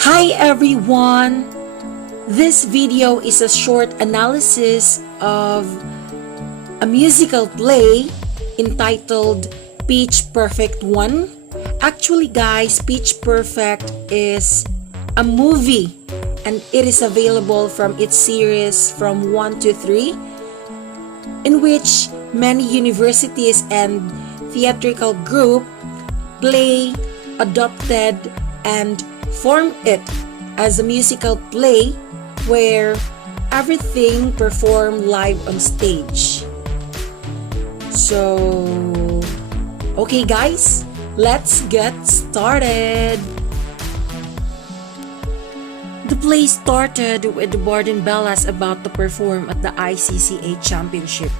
Hi everyone! This video is a short analysis of a musical play entitled Pitch Perfect 1. Actually guys, Pitch Perfect is a movie and it is available from its series from 1 to 3, in which many universities and theatrical group play, adopted, and form it as a musical play where everything performed live on stage. So, okay guys, let's get started. The play started with the Barden Bellas about to perform at the ICCA Championship.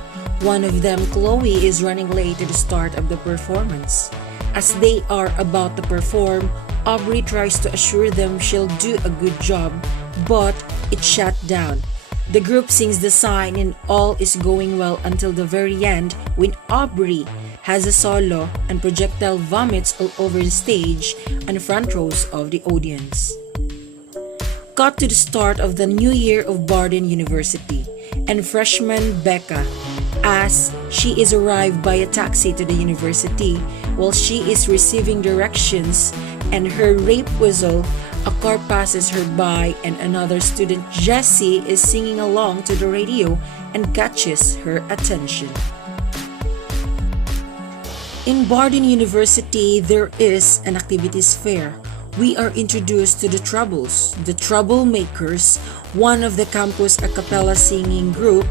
One of them, Chloe, is running late to the start of the performance. As they are about to perform, Aubrey tries to assure them she'll do a good job, but it's shut down. The group sings the sign and all is going well until the very end when Aubrey has a solo and projectile vomits all over the stage and front rows of the audience. Cut to the start of the new year of Barden University and freshman Becca, as she is arrived by a taxi to the university while she is receiving directions and her rape whistle, a car passes her by and another student, Jessie, is singing along to the radio and catches her attention. In Barden University, there is an activities fair. We are introduced to the Troubles, the Troublemakers, one of the campus a cappella singing group,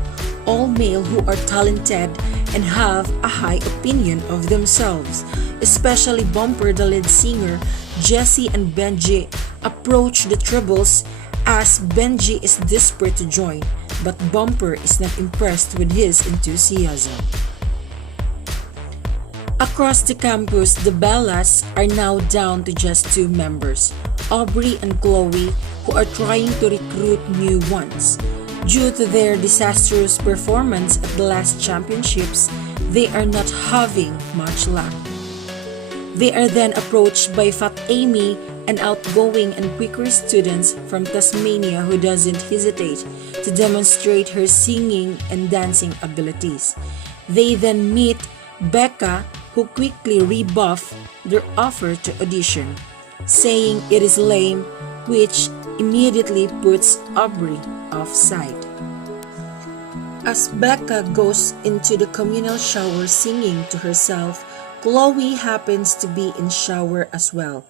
all male who are talented and have a high opinion of themselves. Especially Bumper, the lead singer. Jessie and Benji approach the Troubles as Benji is desperate to join, but Bumper is not impressed with his enthusiasm. Across the campus, the Bellas are now down to just 2 members, Aubrey and Chloe, who are trying to recruit new ones. Due to their disastrous performance at the last championships, they are not having much luck. They are then approached by Fat Amy, an outgoing and quicker student from Tasmania who doesn't hesitate to demonstrate her singing and dancing abilities. They then meet Becca, who quickly rebuffed their offer to audition, saying it is lame, which immediately puts Aubrey offside. As Becca goes into the communal shower singing to herself, Chloe happens to be in shower as well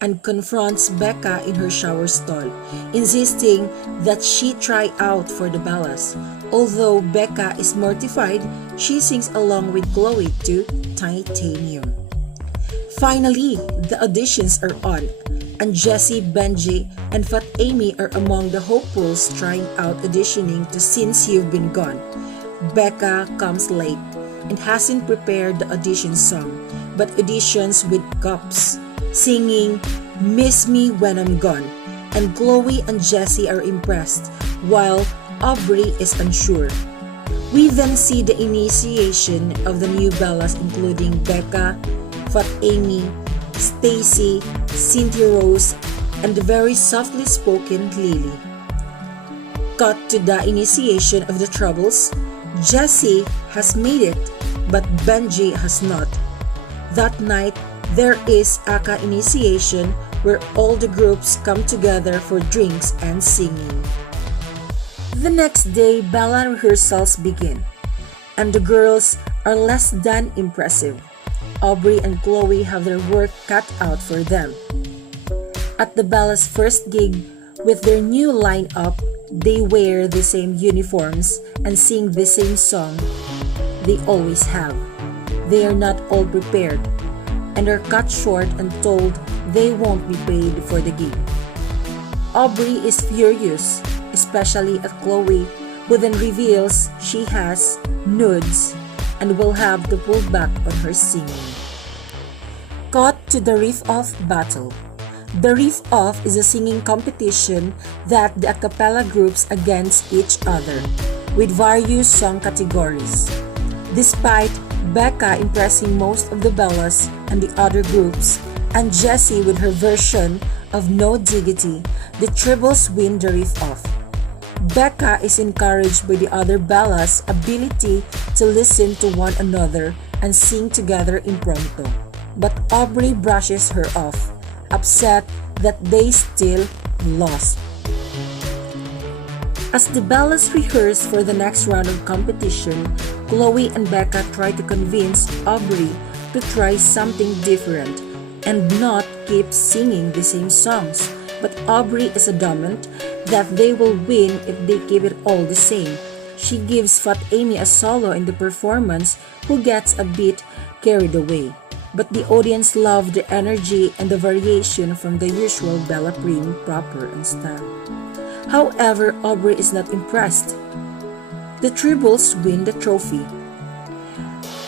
and confronts Becca in her shower stall, insisting that she try out for the Bellas. Although Becca is mortified, she sings along with Chloe to Titanium. Finally, the auditions are on, and Jessie, Benji, and Fat Amy are among the hopefuls trying out auditioning to Since You've Been Gone. Becca comes late and hasn't prepared the audition song, but auditions with cups, singing Miss Me When I'm Gone, and Chloe and Jessie are impressed, while Aubrey is unsure. We then see the initiation of the new Bellas, including Becca, Fat Amy, Stacy, Cynthia Rose, and the very softly spoken Lily. Cut to the initiation of the Troubles. Jessie has made it, but Benji has not. That night, there is Aka initiation where all the groups come together for drinks and singing. The next day, Bella rehearsals begin, and the girls are less than impressive. Aubrey and Chloe have their work cut out for them. At the Bella's first gig with their new lineup, they wear the same uniforms and sing the same song they always have. They are not all prepared and are cut short and told they won't be paid for the gig. Aubrey is furious, especially at Chloe, who then reveals she has nudes and will have to pull back on her singing. Cut to the riff-off battle. The riff-off is a singing competition that the a cappella groups against each other, with various song categories. Despite Becca impressing most of the Bellas and the other groups, and Jessie with her version of No Diggity, the tribbles win the riff-off. Becca is encouraged by the other Bella's ability to listen to one another and sing together impromptu, but Aubrey brushes her off, upset that they still lost. As the Bellas rehearse for the next round of competition, Chloe and Becca try to convince Aubrey to try something different and not keep singing the same songs, but Aubrey is adamant that they will win if they keep it all the same. She gives Fat Amy a solo in the performance, who gets a bit carried away, but the audience loved the energy and the variation from the usual Bella prim, proper and style. However, Aubrey is not impressed. The tribbles win the trophy.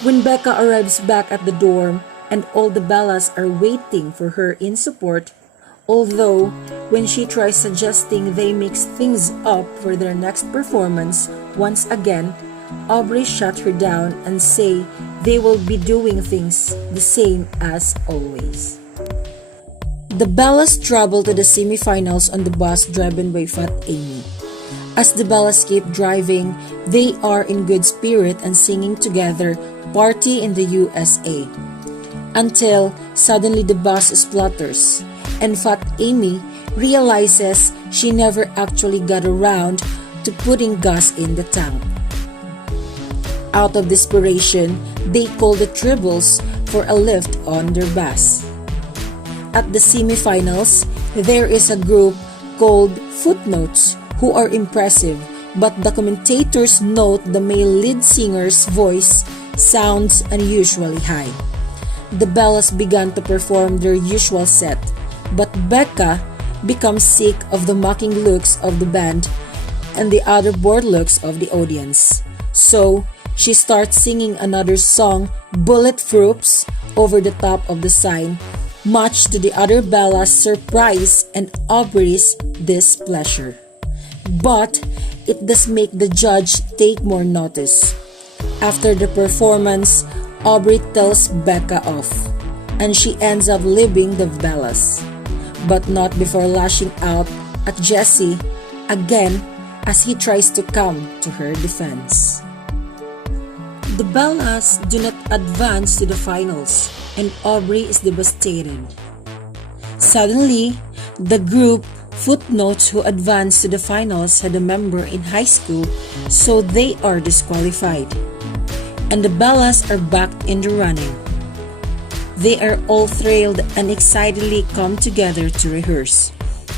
When Becca arrives back at the dorm and all the Bellas are waiting for her in support, although when she tries suggesting they mix things up for their next performance, once again, Aubrey shut her down and say they will be doing things the same as always. The Bellas travel to the semifinals on the bus driven by Fat Amy. As the Bellas keep driving, they are in good spirit and singing together Party in the USA. Until suddenly the bus splutters, and Fat Amy realizes she never actually got around to putting gas in the tank. Out of desperation, they call the tribbles for a lift on their bus. At the semifinals, there is a group called Footnotes who are impressive, but the commentators note the male lead singer's voice sounds unusually high. The Bellas began to perform their usual set, but Becca becomes sick of the mocking looks of the band and the other bored looks of the audience. So, she starts singing another song, Bullet Froops, over the top of the sign, much to the other Bella's surprise and Aubrey's displeasure. But it does make the judge take more notice. After the performance, Aubrey tells Becca off, and she ends up leaving the Bellas, but not before lashing out at Jessie again as he tries to come to her defense. The Bellas do not advance to the finals, and Aubrey is devastated. Suddenly, the group Footnotes who advanced to the finals had a member in high school, so they are disqualified. And the Bellas are back in the running. They are all thrilled and excitedly come together to rehearse.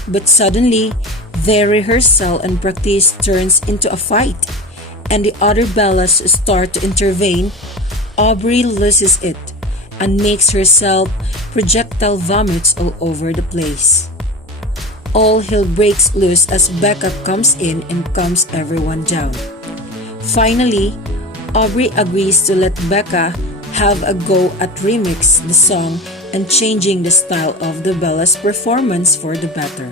But suddenly, their rehearsal and practice turns into a fight, and the other Bellas start to intervene. Aubrey loses it and makes herself projectile vomits all over the place. All hell breaks loose as Becca comes in and calms everyone down. Finally, Aubrey agrees to let Becca have a go at remix the song and changing the style of the Bella's performance for the better.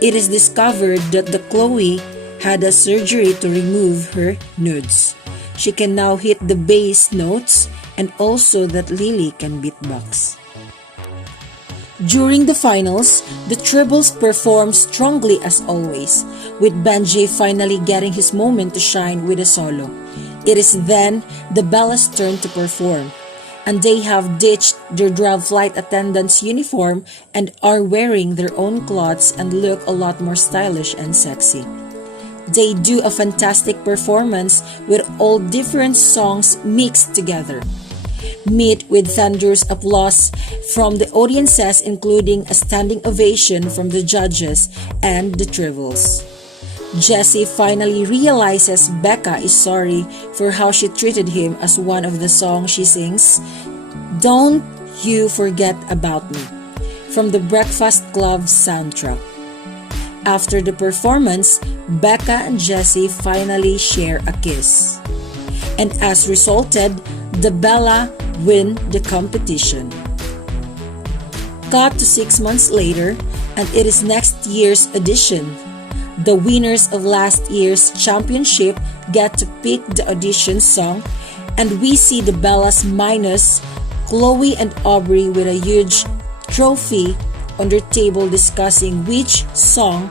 It is discovered that the Chloe had a surgery to remove her nudes. She can now hit the bass notes and also that Lily can beatbox. During the finals, the tribbles perform strongly as always, with Benji finally getting his moment to shine with a solo. It is then the Bellas' turn to perform, and they have ditched their draft flight attendant's uniform and are wearing their own clothes and look a lot more stylish and sexy. They do a fantastic performance with all different songs mixed together. Meet with thunderous applause from the audiences, including a standing ovation from the judges and the tribbles. Jessie finally realizes Becca is sorry for how she treated him as one of the songs she sings, Don't You Forget About Me, from the Breakfast Club soundtrack. After the performance, Becca and Jessie finally share a kiss. And as resulted, the Bella win the competition. Cut to 6 months later, and it is next year's edition. The winners of last year's championship get to pick the audition song, and we see the Bellas minus Chloe and Aubrey with a huge trophy on their table discussing which song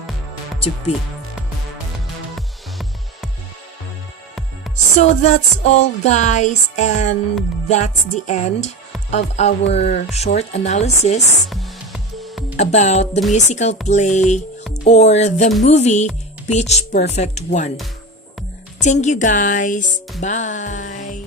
to pick. So that's all, guys, and that's the end of our short analysis about the musical play or the movie Pitch Perfect 1. Thank you, guys. Bye.